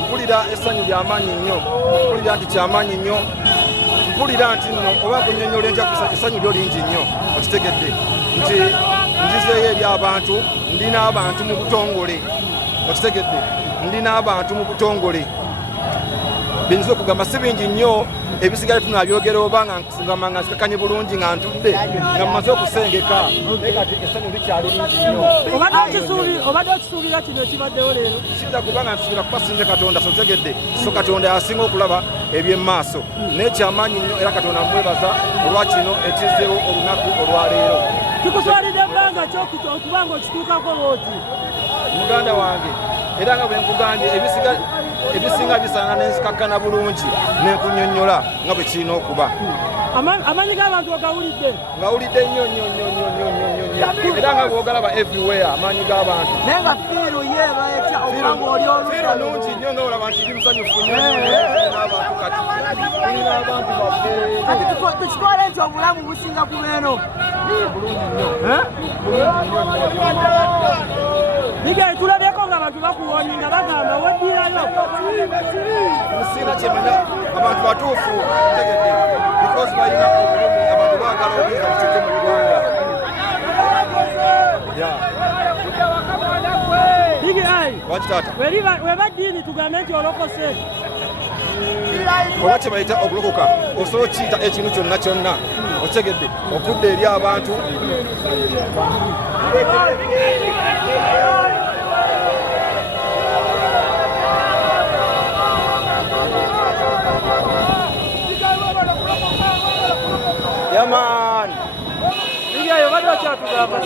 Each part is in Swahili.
Mpulira essanyu ly'amaanyi nnyo, mpulira nti kyamaanyi nnyo, mpulira nti nno oba kunnyonnyola enkya essanyu lyo lingi nnyo, okitegedde nti nzizeeyo eri abantu, ndina abantu mu butongole, okitegedde ndina abantu mu butongole. Binza okugamba si bingi nnyo, ebisigale tunabyogera oba nga nkugamba nga nsikakanye bulungi nga ntudde nga mmaze okusengeka, naye kati essanyu likyali lingi nnyo. Obadde okisuubira kino ekibaddewo leero? Sijja kubanga nsuubira kuba sinze Katonda, so tegedde so Katonda yasinga okulaba eby'emmaaso, naye kyamaanyi nnyo era Katonda mwebaza olwa kino ekizzeewo olunaku olwaleero. Kikuswalidde ebbanga ki okubanga okituukako lwoti? Muganda wange, era nga bwe nkugambye ebisinga bisaana n'enzikakkana bulungi n'enkunnyonnyola nga bwe kirina okuba. Amanyi g'abantu ogawulidde? Ngawulidde nnyo nnyo nnyo nnyo nnyo nnyo era nga bw'ogalaba everywhere amaanyi g'abantu. Naye nga fiiru yeeba etya okubanga oli oludda? Fiiru nnungi nnyo nga olaba nti ndi musanyufu nnyo n'abantu kati. Tulina abantu baffe. Kati tukitwale nti obulamu businga ku beeno. Bulungi nnyo. Bigere tulabyeko ng'abantu bakuwonya nga bagamba weddirayo. Musina kyemanya abantu batuufu tegedde because balina obulumi abantu baagala obuyinza bukyuke mu ggwanga. Lwaki taata? Weba ddiini tugambe nti olokose. Oba kye bayita okulokoka osobola okiyita ekintu kyonna kyonna okitegedde okudda eri abantu. Yeah, man. Bigayo bado kyatugamba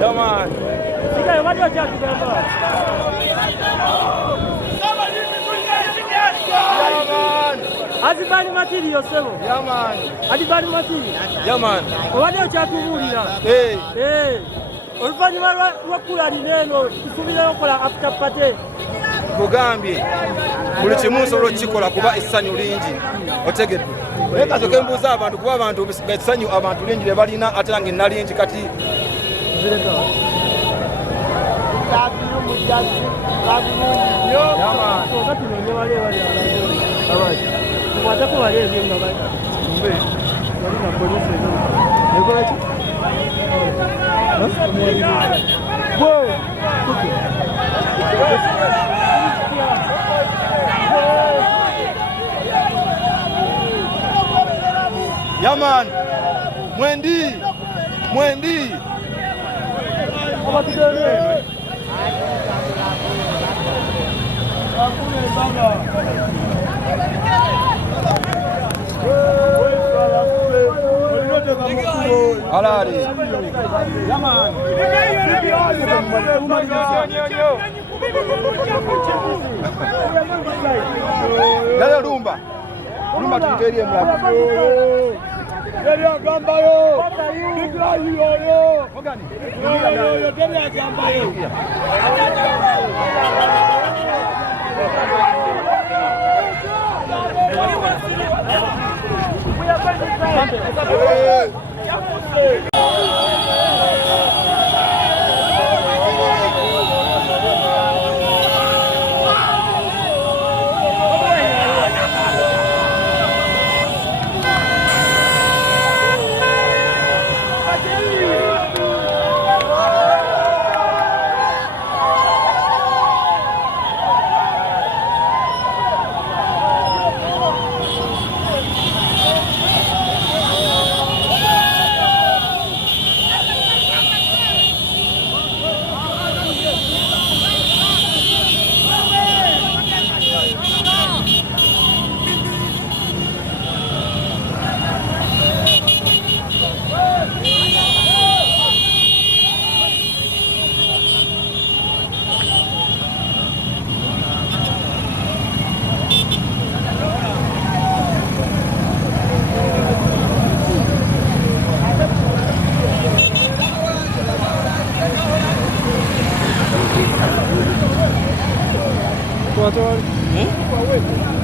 Yeah, man. Bigayo bado kyatugamba Adibali matiri yosebo. Yeah, man. Adibali matiri. Yeah, man. Obadde okyatubulira. Oluvannyuma lw'okkula lineno tusuubirayo okukola after party. Kugambye buli kimu nsobola okukikola kuba essanyu lingi otegedde. Naye kasooka mbuuza abantu kuba abantu essanyu abantu lingi lye balina ate nange nalingi kati Yaman, Mwendi. Alari. Yaman. Gale rumba tuterie mlabu. Teri agamba yo. Bigayo yo. Ogani. Yo teri agamba yo. Quanto?